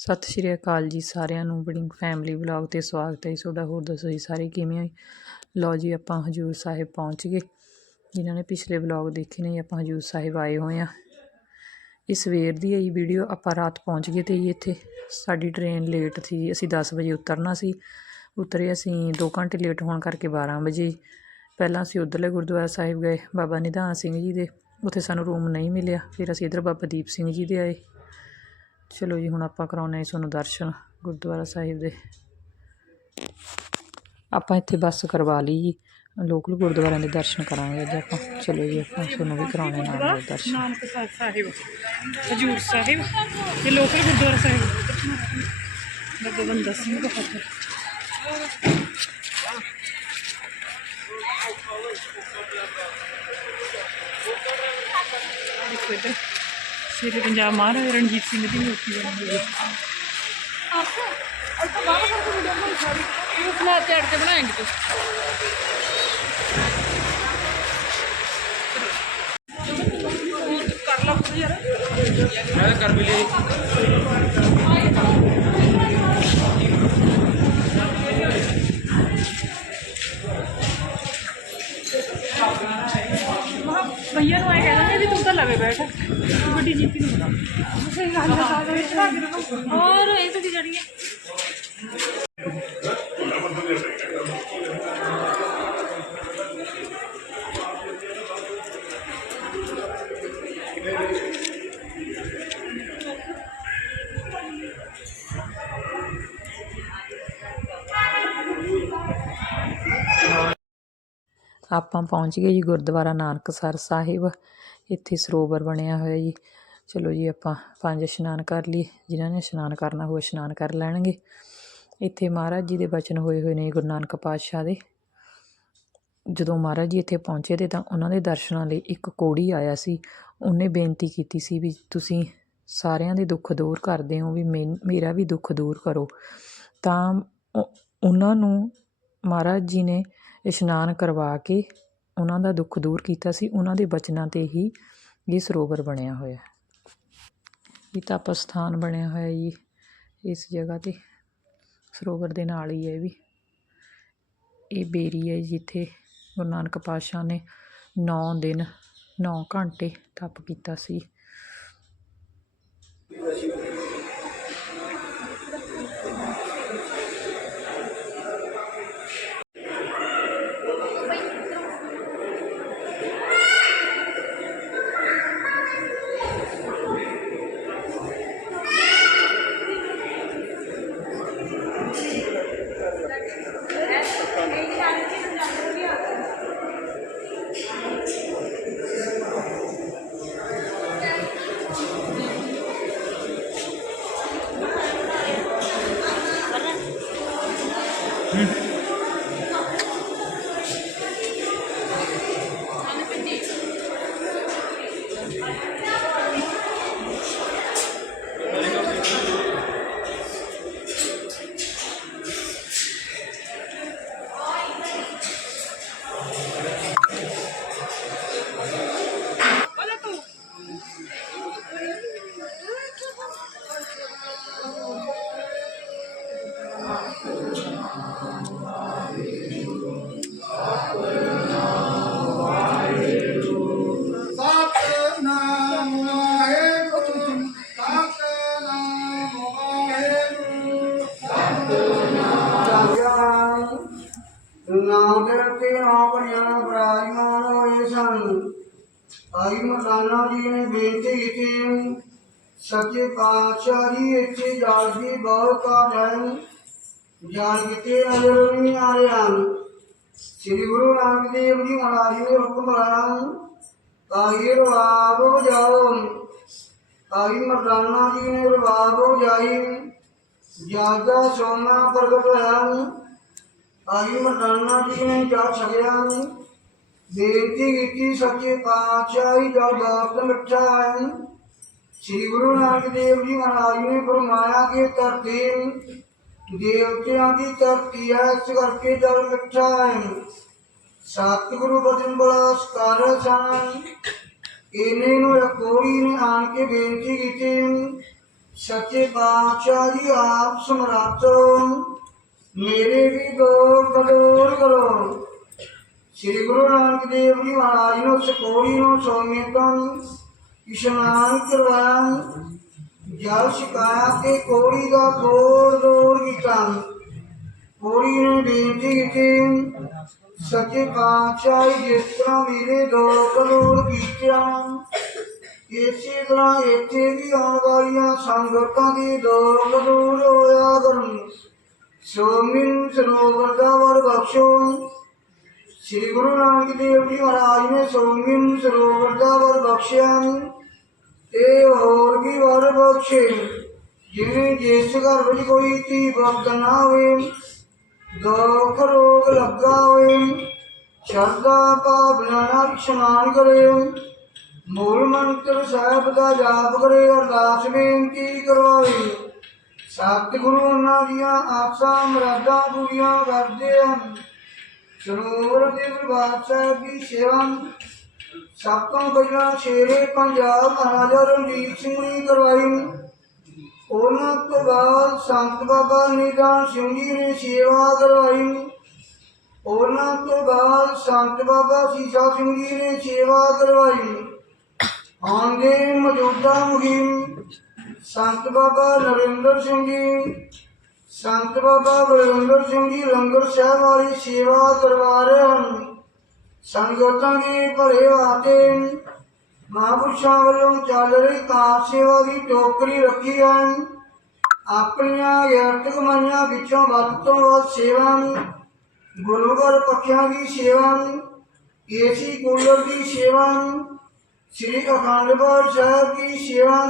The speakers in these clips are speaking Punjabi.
ਸਤਿ ਸ਼੍ਰੀ ਅਕਾਲ ਜੀ ਸਾਰਿਆਂ ਨੂੰ ਬੜਿੰਗ ਫੈਮਿਲੀ ਵਲੌਗ ਤੇ ਸਵਾਗਤ ਹੈ ਜੀ ਤੁਹਾਡਾ ਹੋਰ ਦੱਸੋ ਜੀ ਸਾਰੇ ਕਿਵੇਂ ਹੋ ਲਓ ਜੀ ਆਪਾਂ ਹਜੂਰ ਸਾਹਿਬ ਪਹੁੰਚ ਗਏ। ਜਿਨ੍ਹਾਂ ਨੇ ਪਿਛਲੇ ਵਲੌਗ ਦੇਖੇ ਨੇ ਜੀ, ਆਪਾਂ ਹਜੂਰ ਸਾਹਿਬ ਆਏ ਹੋਏ ਆ ਇਹ ਸਵੇਰ ਦੀ ਆਈ ਵੀਡੀਓ ਆਪਾਂ ਰਾਤ ਪਹੁੰਚ ਗਏ ਤੇ ਜੀ ਇੱਥੇ। ਸਾਡੀ ਟ੍ਰੇਨ ਲੇਟ ਸੀ ਅਸੀਂ 10 ਵਜੇ ਉਤਰਨਾ ਸੀ। ਉਤਰੇ ਅਸੀਂ 2 ਘੰਟੇ ਲੇਟ ਹੋਣ ਕਰਕੇ 12 ਵਜੇ ਪਹਿਲਾਂ ਅਸੀਂ ਉਧਰਲੇ ਗੁਰਦੁਆਰਾ ਸਾਹਿਬ ਗਏ ਬਾਬਾ ਨਿਧਾਨ ਸਿੰਘ ਜੀ ਦੇ। ਉੱਥੇ ਸਾਨੂੰ ਰੂਮ ਨਹੀਂ ਮਿਲਿਆ। ਫਿਰ ਅਸੀਂ ਇੱਧਰ ਬਾਬਾ ਦੀਪ ਸਿੰਘ ਜੀ ਦੇ ਆਏ। ਚਲੋ ਜੀ, ਹੁਣ ਆਪਾਂ ਕਰਾਉਣੇ ਆ ਤੁਹਾਨੂੰ ਦਰਸ਼ਨ ਗੁਰਦੁਆਰਾ ਸਾਹਿਬ ਦੇ। ਆਪਾਂ ਇੱਥੇ ਬੱਸ ਕਰਵਾ ਲਈ ਜੀ। ਲੋਕਲ ਗੁਰਦੁਆਰਿਆਂ ਦੇ ਦਰਸ਼ਨ ਕਰਾਂਗੇ ਅੱਜ ਆਪਾਂ। ਚਲੋ ਜੀ, ਆਪਾਂ ਤੁਹਾਨੂੰ ਵੀ ਕਰਾਉਣੇ ਨਾਲ ਨਾਲ ਦਰਸ਼ਨ। ਨਾਨਕਸਰ ਸਾਹਿਬ ਹਜੂਰ ਸਾਹਿਬ ਤੇ ਲੋਕਲ ਗੁਰਦੁਆਰਾ ਸਾਹਿਬ। ਬਾਬਾ ਬੰਦਾ ਸਿੰਘ ਬਹਾਦਰ ਦੇਖੋ ਇੱਧਰ। ਸ਼੍ਰੀ ਪੰਜਾਬ ਮਹਾਰਾਜਾ ਰਣਜੀਤ ਸਿੰਘ ਦੀ ਮੂਰਤੀ ਬਣੀ ਹੋਈ ਹੈ। ਇਹ ਸਨੈਪਚੈਟ ਤੇ ਬਣਾਏਂਗੇ ਤੁਸੀਂ ਕਰ ਲਾ ਖੁਦ ਯਾਰ ਭਈਆ ਨੂੰ ਆਏ ਕਹਿੰਦੇ ਵੀ ਤੂੰ ਤਾਂ ਲਵੇ ਬੈਠ। ਗੱਡੀ ਜੀਤੀ ਨੂੰ ਬਣਾ ਸਹੀ ਗੱਲ ਹੈ ਔਰ ਇਹ ਤਾਂ ਕੀ ਜੜੀ ਹੈ ਆਪਾਂ ਪਹੁੰਚ ਗਏ ਜੀ ਗੁਰਦੁਆਰਾ ਨਾਨਕਸਰ ਸਾਹਿਬ। ਇੱਥੇ ਸਰੋਵਰ ਬਣਿਆ ਹੋਇਆ ਜੀ। ਚਲੋ ਜੀ ਆਪਾਂ ਪੰਜ ਇਸ਼ਨਾਨ ਕਰ ਲਈ ਜਿਨ੍ਹਾਂ ਨੇ ਇਸ਼ਨਾਨ ਕਰਨਾ ਹੋਵੇ ਇਸ਼ਨਾਨ ਕਰ ਲੈਣਗੇ। ਇੱਥੇ ਮਹਾਰਾਜ ਜੀ ਦੇ ਬਚਨ ਹੋਏ ਹੋਏ ਨੇ ਗੁਰੂ ਨਾਨਕ ਪਾਤਸ਼ਾਹ ਦੇ। ਜਦੋਂ ਮਹਾਰਾਜ ਜੀ ਇੱਥੇ ਪਹੁੰਚੇ ਤੇ ਤਾਂ ਉਹਨਾਂ ਦੇ ਦਰਸ਼ਨਾਂ ਲਈ ਇੱਕ ਕੋੜੀ ਆਇਆ ਸੀ। ਉਹਨੇ ਬੇਨਤੀ ਕੀਤੀ ਸੀ ਵੀ ਤੁਸੀਂ ਸਾਰਿਆਂ ਦੇ ਦੁੱਖ ਦੂਰ ਕਰਦੇ ਹੋ, ਵੀ ਮੈਨ- ਮੇਰਾ ਵੀ ਦੁੱਖ ਦੂਰ ਕਰੋ। ਤਾਂ ਉਹ- ਉਹਨਾਂ ਨੂੰ ਮਹਾਰਾਜ ਜੀ ਨੇ ਇਸ਼ਨਾਨ ਕਰਵਾ ਕੇ ਉਹਨਾਂ ਦਾ ਦੁੱਖ ਦੂਰ ਕੀਤਾ ਸੀ, ਉਹਨਾਂ ਦੇ ਬਚਨਾਂ ਤੇ ਹੀ ਇਹ ਸਰੋਵਰ ਬਣਿਆ ਹੋਇਆ ਇਹ ਤਪ ਸਥਾਨ ਬਣਿਆ ਹੋਇਆ ਜੀ, ਇਸ ਜਗ੍ਹਾ ਤੇ। ਸਰੋਵਰ ਦੇ ਨਾਲ ਹੀ ਹੈ ਵੀ। ਇਹ ਬੇਰੀ ਹੈ ਜਿੱਥੇ ਗੁਰੂ ਨਾਨਕ ਪਾਤਸ਼ਾਹ ਨੇ 9 ਦਿਨ 9 ਘੰਟੇ ਤਪ ਕੀਤਾ ਸੀ। Mm-hmm. ਸੱਚੇ ਪਾਤਸ਼ਾਹ ਜੀ ਇੱਥੇ ਜਾਲ ਬਹੁਤ ਕਾਟ ਹੈ ਕਿਤੇ ਨਜ਼ਰ ਨਹੀਂ ਆ ਰਿਹਾ ਸ੍ਰੀ ਗੁਰੂ ਨਾਨਕ ਦੇਵ ਜੀ ਮਹਾਰਾਜ ਨੇ ਹੁਕਮ ਲਾਇਆ ਆਈ ਰਵਾਬ ਜਾਓ। ਆਈ ਮਰਦਾਨਾ ਜੀ ਨੇ ਰਵਾਬ ਜਾਈ। ਜਾਗਾ ਸੋਨਾ ਪ੍ਰਗਟ ਹੋਇਆ ਆਈ ਮਰਦਾਨਾ ਜੀ ਨੇ ਜਾ ਛਕਿਆ ਬੇਨਤੀ ਕੀਤੀ ਸੱਚੇ ਪਾਤਸ਼ਾਹ ਜੀ ਦਾ ਦਾਤ ਮਿੱਠਾ ਹੈ ਸ੍ਰੀ ਗੁਰੂ ਨਾਨਕ ਦੇਵ ਜੀ ਮਹਾਰਾਜ ਨੇ ਫਰਮਾਇਆ ਕਿ ਧਰਤੀ ਦੇਵਤਿਆਂ ਦੀ ਧਰਤੀ ਹੈ ਇਸ ਕਰਕੇ ਜਲ ਮਿੱਠਾ ਹੈ ਸਤਿਗੁਰੂ ਬਚਨ ਬੜਾ ਸਕਾਰ ਸਨ ਇਹਨੇ ਨੂੰ ਇੱਕ ਕੋੜੀ ਨੇ ਆਣ ਕੇ ਬੇਨਤੀ ਕੀਤੀ ਸੱਚੇ ਪਾਤਸ਼ਾਹ ਜੀ ਆਪ ਸਮਰੱਥ ਮੇਰੇ ਵੀ ਦੋ ਕਦੂਰ ਕਰੋ ਸ੍ਰੀ ਗੁਰੂ ਨਾਨਕ ਦੇਵ ਜੀ ਮਹਾਰਾਜ ਨੂੰ ਸਕੋੜੀ ਨੂੰ ਸੋਮੇਤਨ ਇਸ਼ਨਾਨ ਕਰਵਾਇਆ ਜਲ ਛਕਾਇਆ ਤੇ ਕੋੜੀ ਦਾ ਦੌੜ ਦੌੜ ਕੀਤਾ ਕੋੜੀ ਨੇ ਬੇਨਤੀ ਕੀਤੀ, ਸੱਚੇ ਪਾਤਸ਼ਾਹ ਜਿਸ ਤਰ੍ਹਾਂ ਮੇਰੇ ਦੋ ਕਰੋੜ ਕੀਤਿਆ, ਇਸੇ ਤਰ੍ਹਾਂ ਇੱਥੇ ਵੀ ਆਉਣ ਵਾਲੀਆਂ ਸੰਗਤਾਂ ਦੀ ਦੋ ਕਰੋੜ ਹੋਇਆ ਕਰਨ ਸੋਮਿਨ ਸਰੋਵਰ ਦਾ ਵਰ ਬਖਸ਼ੋ। ਸ੍ਰੀ ਗੁਰੂ ਨਾਨਕ ਦੇਵ ਜੀ ਮਹਾਰਾਜ ਨੇ ਸੋਮਿਨ ਸਰੋਵਰ ਦਾ ਵਰ ਬਖਸ਼ਿਆ। ਤੇ ਹੋਰ ਵੀ ਵਰ ਬਖਸ਼ੇ? ਜਿਵੇਂ ਜਿਸ ਘਰ ਵਿੱਚ ਕੋਈ ਧੀ ਵਰਤ ਨਾ ਹੋਵੇ, ਦੁੱਖ ਰੋਗ ਲੱਗਾ ਹੋਵੇ, ਸ਼ਰਧਾ ਭਾਵਨਾ ਨਾਲ ਇਸ਼ਨਾਨ ਕਰੇ, ਮੂਲ ਮੰਤਰ ਸਾਹਿਬ ਦਾ ਜਾਪ ਕਰੇ, ਅਰਦਾਸ ਬੇਨਤੀ ਕਰਵਾਵੇ। ਸਤਿਗੁਰੂ ਉਹਨਾਂ ਦੀਆਂ ਆਸਾਂ ਮਰਾਦਾਂ ਪੂਰੀਆਂ ਕਰਦੇ ਹਨ। ਸਰੋਵਰ ਦੇ ਦਰਬਾਰ ਸਾਹਿਬ ਦੀ ਸੇਵਾ ਸਭ ਤੋਂ ਪਹਿਲਾਂ ਸ਼ੇਰੇ ਪੰਜਾਬ ਮਹਾਰਾਜਾ ਰਣਜੀਤ ਸਿੰਘ ਨੇ ਕਰਵਾਈ। ਉਹਨਾਂ ਤੋਂ ਬਾਅਦ ਸੰਤ ਬਾਬਾ ਨਿਦਾਨ ਸਿੰਘ ਜੀ ਨੇ ਸੇਵਾ ਕਰਵਾਈ। ਉਹਨਾਂ ਤੋਂ ਬਾਅਦ ਸੰਤ ਬਾਬਾ ਸੀਸਾ ਸਿੰਘ ਜੀ ਨੇ ਸੇਵਾ ਕਰਵਾਈ। ਆਂਦੇ ਮੌਜੂਦਾ ਮੁਹਿੰਮ, ਸੰਤ ਬਾਬਾ ਨਰਿੰਦਰ ਸਿੰਘ ਜੀ। ਸੰਤ ਬਾਬਾ ਬਲਵਿੰਦਰ ਸਿੰਘ ਜੀ ਲੰਗਰ ਸਾਹਿਬ ਵਾਲੀ ਸੇਵਾ ਕਰਵਾ ਰਹੇ ਹਨ। ਸੰਗਤਾਂ ਦੇ ਭਲੇ ਵਾਸਤੇ ਮਹਾਂਪੁਰਸ਼ਾਂ ਵੱਲੋਂ ਚੱਲ ਰਹੀ ਕਾਰ ਸੇਵਾ ਦੀ ਟੋਕਰੀ ਰੱਖੀ ਹੈ ਆਪਣੀਆਂ ਗਿਆਰਤ ਕਮਾਈਆਂ ਵਿੱਚੋਂ ਵੱਧ ਤੋਂ ਵੱਧ ਸੇਵਾ ਗੁਰੂ ਘਰ ਪੱਖਿਆਂ ਦੀ ਸੇਵਾ ਏਸੀ ਕੂਲਰ ਦੀ ਸੇਵਾ ਸ੍ਰੀ ਅਖੰਡ ਪਾਠ ਸਾਹਿਬ ਦੀ ਸੇਵਾ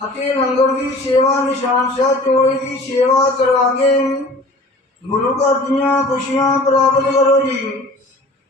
ਅਤੇ ਲੰਗਰ ਦੀ ਸੇਵਾ, ਨਿਸ਼ਾਨ ਸਾਹਿਬ ਚੋਲੇ ਦੀ ਸੇਵਾ ਕਰਵਾ ਕੇ ਗੁਰੂ ਘਰ ਦੀਆਂ ਖੁਸ਼ੀਆਂ ਪ੍ਰਾਪਤ ਕਰੋ ਜੀ।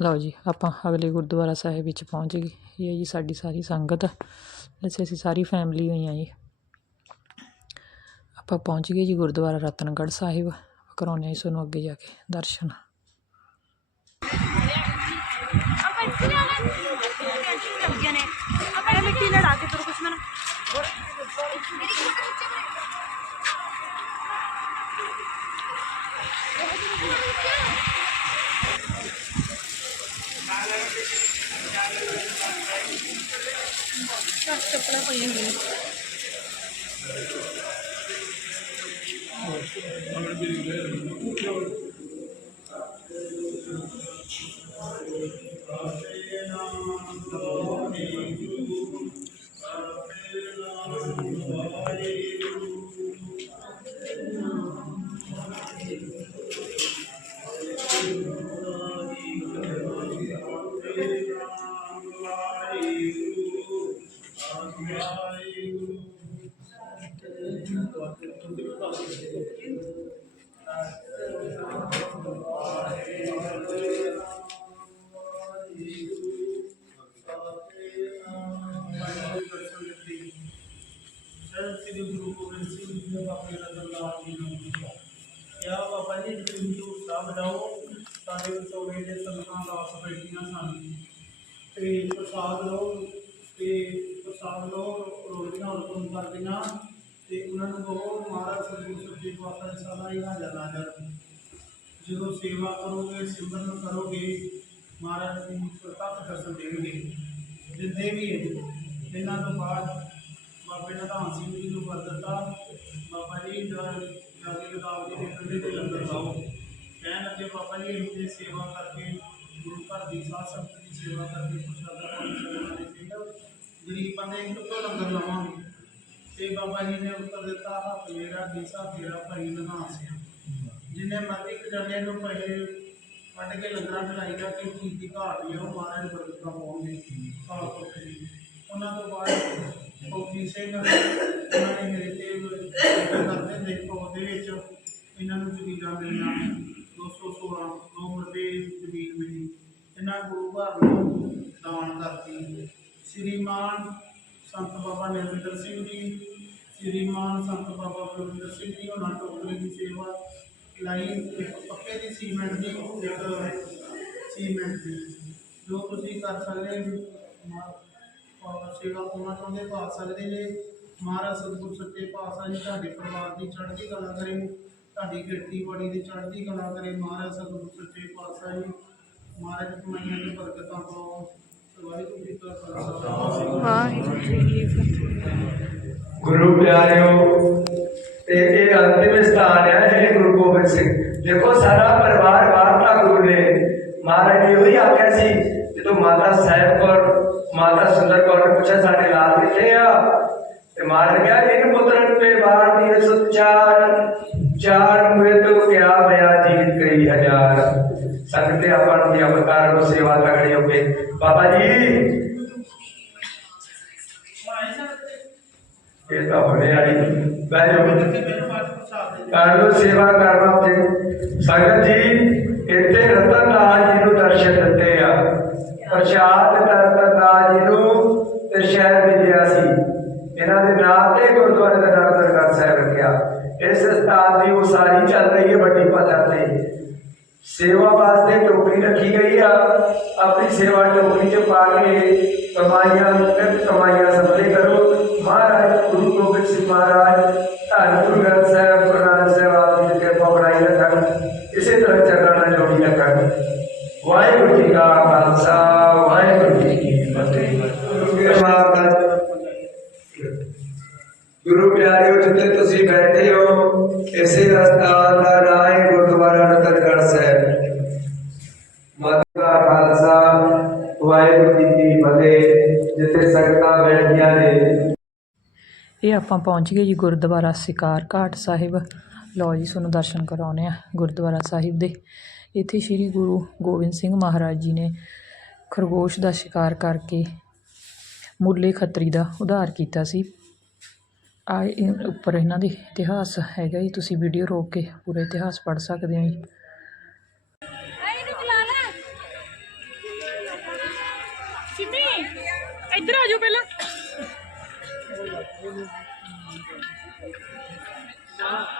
ਲਓ ਜੀ, ਆਪਾਂ ਅਗਲੇ ਗੁਰਦੁਆਰਾ ਸਾਹਿਬ ਵਿੱਚ ਪਹੁੰਚ ਗਏ। ਇਹ ਹੈ ਜੀ ਸਾਡੀ ਸਾਰੀ ਸੰਗਤ। ਵੈਸੇ ਅਸੀਂ ਸਾਰੀ ਫੈਮਿਲੀ ਹੋਈ ਆ ਜੀ। ਆਪਾਂ ਪਹੁੰਚ ਗਏ ਜੀ ਗੁਰਦੁਆਰਾ ਰਤਨਗੜ੍ਹ ਸਾਹਿਬ। ਕਰਾਉਂਦੇ ਹਾਂ ਜੀ ਤੁਹਾਨੂੰ ਅੱਗੇ ਜਾ ਕੇ ਦਰਸ਼ਨ। Gracias. ਸ੍ਰੀ ਗੁਰੂ ਗੋਬਿੰਦ ਸਿੰਘ ਜੀ ਨੇ ਬਾਬੇ ਰਤਨਲਾਲ ਜੀ ਨੂੰ ਕਿਹਾ ਬਾਬਾ ਜੀ ਤੁਸੀਂ ਜੋ ਸਭ ਜਾਓ ਸਾਡੇ ਵਿਚੋਲੇ ਦੇ ਸੰਤਾਂ ਦਾਸ ਬੈਠੀਆਂ ਸਨ ਤੇ ਪ੍ਰਸਾਦ ਲਓ, ਤੇ ਪ੍ਰਸਾਦ ਲਓ ਰੋਟੀਆਂ ਹੁਕਮ ਕਰਦੀਆਂ। ਤੇ ਉਹਨਾਂ ਨੂੰ ਕਹੋ ਮਹਾਰਾਜ ਸਤਿਗੁਰੂ ਸੱਚੇ ਪਾਤਸ਼ਾਹ ਨੇ ਸਦਾ ਹੀ ਹਾਜ਼ਰ ਨਾਜ਼ਰ ਜਦੋਂ ਸੇਵਾ ਕਰੋਗੇ, ਸਿਮਰਨ ਕਰੋਗੇ, ਮਹਾਰਾਜ ਜੀ ਪ੍ਰਤੱਖ ਦਰਸ਼ਨ ਦੇਣਗੇ। ਦਿੰਦੇ ਵੀ ਇਹਨਾਂ ਤੋਂ ਬਾਅਦ ਬਾਬੇ ਨਧਾਨ ਸਿੰਘ ਜੀ ਨੂੰ ਵਰ ਦਿੱਤਾ। ਬਾਬਾ ਜੀ, ਜਾ ਜਾ ਕੇ ਲਗਾਓ ਜੀ ਦੇ ਕੰਢੇ ਤੇ ਲੰਗਰ ਲਾਓ। ਕਹਿਣ ਲੱਗੇ, ਬਾਬਾ ਜੀ ਅਸੀਂ ਸੇਵਾ ਕਰਕੇ ਗੁਰੂ ਘਰ ਦੀ ਸਾਥ ਸੰਗਤ ਦੀ ਸੇਵਾ ਕਰਕੇ ਪ੍ਰਸ਼ਾਦਾ ਪਾਣੀ ਛਕਣਾ ਦੇ ਪਿੰਡ, ਗਰੀਬਾਂ ਦੇ ਇੱਕ ਤੋਂ ਲੰਗਰ ਲਾਵਾਂਗੇ। ਤੇ ਬਾਬਾ ਜੀ ਨੇ ਉੱਤਰ ਦਿੱਤਾ, ਹੱਥ ਮੇਰਾ ਦੀਸਾ, ਤੇਰਾ ਭਾਈ ਨਹਾਸਿਆ ਜਿੰਨੇ ਮਰਜ਼ੀ ਖਜ਼ਾਨੇ ਨੂੰ ਪੈਸੇ ਕੱਢ ਕੇ ਲੰਗਰਾਂ ਚ ਲਾਈ ਜਾ ਚੀਜ਼ ਦੀ ਘਾਟ ਵੀ ਉਹ ਮਹਾਰਾਜ ਬਰਕਤਾਂ ਪਾਉਣਗੇ ਕਾਲ ਪੁਰਖ ਉਹਨਾਂ ਤੋਂ ਬਾਅਦ ਫੌਜੀ ਸਿੰਘ ਉਹਨਾਂ ਨੇ ਮੇਰੇ ਤੇ ਕਰਦੇ ਨੇ ਫੌਜ ਵਿੱਚ ਇਹਨਾਂ ਨੂੰ ਜ਼ਮੀਨਾਂ ਮਿਲੀਆਂ। 216 ਦੋ ਮਰਦੇ ਜ਼ਮੀਨ ਮਿਲੀ। ਇਹਨਾਂ ਗੁਰੂ ਘਰ ਨੂੰ ਦਾਨ ਕਰਤੀ। ਸ਼੍ਰੀਮਾਨ ਸੰਤ ਬਾਬਾ ਨਿਰਮਿੰਦਰ ਸਿੰਘ ਜੀ ਸ਼੍ਰੀਮਾਨ ਸੰਤ ਬਾਬਾ ਗੁਰਵਿੰਦਰ ਸਿੰਘ ਜੀ ਉਹਨਾਂ ਟੋਕਰੇ ਦੀ ਸੇਵਾ ਲਾਈ, ਇੱਕ ਪੱਕੇ ਦੀ ਸੀਮੈਂਟ ਦੀ ਇੱਕ ਸੀਮੈਂਟ ਦੀ। ਜੋ ਤੁਸੀਂ ਕਰ ਸਕਦੇ ਸੇਵਾ ਪਾਉਣਾ ਚਾਹੁੰਦੇ ਪਾ ਸਕਦੇ ਨੇ ਮਹਾਰਾਜ ਸਤਿਗੁਰ ਸੱਚੇ ਪਾਤਸ਼ਾਹ ਜੀ, ਤੁਹਾਡੇ ਪਰਿਵਾਰ ਦੀ ਚੜ੍ਹਦੀ ਕਲਾ ਕਰੇ, ਤੁਹਾਡੀ ਖੇਤੀਬਾੜੀ ਦੀ ਚੜ੍ਹਦੀ ਕਲਾ ਕਰੇ। ਮਹਾਰਾਜ ਸਤਿਗੁਰ ਸੱਚੇ ਪਾਤਸ਼ਾਹ ਜੀ, ਮਹਾਰਾਜ ਕਮਾਈਆਂ ਦੀ ਬਰਕਤਾਂ ਪਾਓ। ਵਾਹਿਗੁਰੂ ਜੀ ਕਾ ਖਾਲਸਾ। ਵਾਹਿਗੁਰੂ ਜੀ ਕੀ ਫਤਿਹ। ਗੁਰੂ ਪਿਆਰਿਓ, ਤੇ ਇਹ ਅੰਤਿਮ ਸਥਾਨ ਹੈ ਇਹ ਗੁਰੂ ਗੋਬਿੰਦ ਸਿੰਘ। ਦੇਖੋ, ਸਾਰਾ ਪਰਿਵਾਰ ਵਾਰਤਾ ਗੁਰੂ ਨੇ। ਮਹਾਰਾਜ ਨੇ ਉਹੀ ਆਖਿਆ ਸੀ, ਜਦੋਂ ਮਾਤਾ ਸਾਹਿਬ ਕੌਰ ਪ੍ਰਸ਼ਾਦ ਰਤਨ ਲਾਲ ਜੀ ਨੂੰ ਤੇ ਸ਼ਹਿਰ ਵਿਜਿਆ ਸੀ ਇਹਨਾਂ ਦੇ ਨਾਂ ਤੇ ਗੁਰਦੁਆਰੇ ਦਾ ਨਾਮ ਦਰਗਾਹ ਸਾਹਿਬ ਰੱਖਿਆ ਇਸ ਸਥਾਨ ਦੀ ਉਸਾਰੀ ਚੱਲ ਰਹੀ ਹੈ ਵੱਡੀ ਪੱਧਰ ਤੇ ਸੇਵਾ ਵਾਸਤੇ ਟੋਕਰੀ ਰੱਖੀ ਗਈ ਆ ਆਪਣੀ ਸੇਵਾ ਟੋਕਰੀ 'ਚ ਪਾ ਕੇ ਕਮਾਈਆਂ ਨਿਤ ਕਮਾਈਆਂ ਸਫਲੇ ਕਰੋ ਮਹਾਰਾਜ ਗੁਰੂ ਗੋਬਿੰਦ ਸਿੰਘ ਮਹਾਰਾਜ ਧੰਨ ਗੁਰੂ ਗ੍ਰੰਥ ਸਾਹਿਬ ਗੁਰੂ ਨਾਨਕ ਸਾਹਿਬ ਆਪ ਜੀ ਦੀ ਕਿਰਪਾ ਬਣਾਈ ਰੱਖਣ ਇਸੇ ਤਰ੍ਹਾਂ ਚਰਨਾਂ ਨਾਲ ਵਾਹਿਗੁਰੂ ਜੀ ਕਾ ਖਾਲਸਾ, ਵਾਹਿਗੁਰੂ ਜੀ ਕੀ ਫਤਿਹ। ਕਿਰਪਾ ਗੁਰੂ ਪਿਆਰਿਓ, ਜਿੱਥੇ ਤੁਸੀਂ ਬੈਠੇ ਹੋ, ਇਸੇ ਅਸਥਾਨ ਦਾ ਨਾਂ ਹੈ ਗੁਰਦੁਆਰਾ ਨੰਦਨਗੜ੍ਹ ਸਾਹਿਬ। ਮਾਤਾ ਖਾਲਸਾ, ਵਾਹਿਗੁਰੂ ਜੀ ਕੀ ਫਤਿਹ, ਜਿੱਥੇ ਸੰਗਤਾਂ ਬੈਠੀਆਂ ਨੇ। ਇਹ ਆਪਾਂ ਪਹੁੰਚ ਗਏ ਜੀ ਗੁਰਦੁਆਰਾ ਸਿਕਾਰ ਘਾਟ ਸਾਹਿਬ। ਲਓ ਜੀ, ਤੁਹਾਨੂੰ ਦਰਸ਼ਨ ਕਰਾਉਨੇ ਆ ਗੁਰਦੁਆਰਾ ਸਾਹਿਬ ਦੇ। ਇੱਥੇ ਸ੍ਰੀ ਗੁਰੂ ਗੋਬਿੰਦ ਸਿੰਘ ਮਹਾਰਾਜ ਜੀ ਨੇ ਖਰਗੋਸ਼ ਦਾ ਸ਼ਿਕਾਰ ਕਰਕੇ ਮੁੱਲੇ ਖੱਤਰੀ ਦਾ ਉਧਾਰ ਕੀਤਾ ਸੀ। ਆ ਉੱਪਰ ਇਹਨਾਂ ਦੇ ਇਤਿਹਾਸ ਹੈਗਾ ਜੀ, ਤੁਸੀਂ ਵੀਡੀਓ ਰੋਕ ਕੇ ਪੂਰਾ ਇਤਿਹਾਸ ਪੜ੍ਹ ਸਕਦੇ ਹੋ ਜੀ। ਇੱਧਰ ਆ ਜਾਓ ਪਹਿਲਾਂ। ਹੂੰ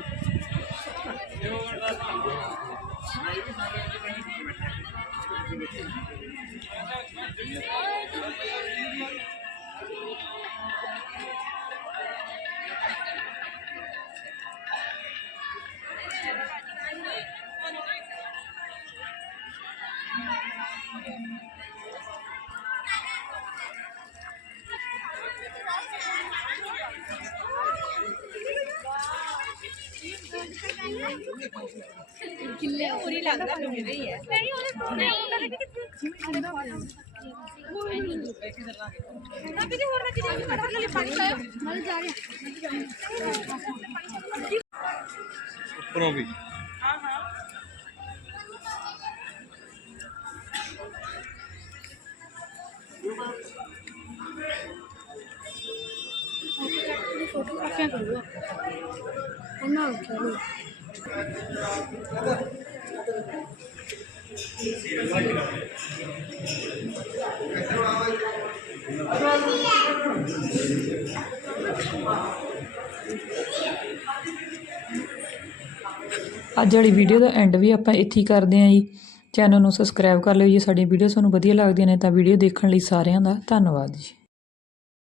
ਬਾਅਦ ਨਿਕਲਦੀ ਦੋ ਦਿਨ ਨਿਕਲੀ ਗਰਮੀ ਦੀ ਹੁੰਦੀ ਸੀ ਕਿੱਲੇ ਹੋਰ ਹੀ ਲੱਗਦਾ ਮੇਰੇ ਹੀ ਹੈ ਨਹੀਂ ਉਹਦੇ ਨਹੀਂ ਉਹਨਾਂ ਦੇ ਕਿੱਥੇ ਨਾ ਕਿਤੇ ਹੋਰ ਨਾ ਕਿਤੇ ਖੜਾ ਲੈ ਪਾਣੀ ਲਾਓ ਨਾਲ ਜਾ ਰਿਹਾ ਉੱਪਰੋਂ ਵੀ। ਫੋਟੋਗ੍ਰਾਫੀਆਂ ਕਰੋ ਉਹਨਾਂ ਨੂੰ ਅੱਜ ਵਾਲੀ ਵੀਡੀਓ ਦਾ ਐਂਡ ਵੀ ਆਪਾਂ ਇੱਥੇ ਹੀ ਕਰਦੇ ਹਾਂ ਜੀ। ਚੈਨਲ ਨੂੰ ਸਬਸਕ੍ਰਾਈਬ ਕਰ ਲਿਓ ਜੀ। ਸਾਡੀਆਂ ਵੀਡੀਓ ਤੁਹਾਨੂੰ ਵਧੀਆ ਲੱਗਦੀਆਂ ਨੇ ਤਾਂ ਵੀਡੀਓ ਦੇਖਣ ਲਈ ਸਾਰਿਆਂ ਦਾ ਧੰਨਵਾਦ ਜੀ।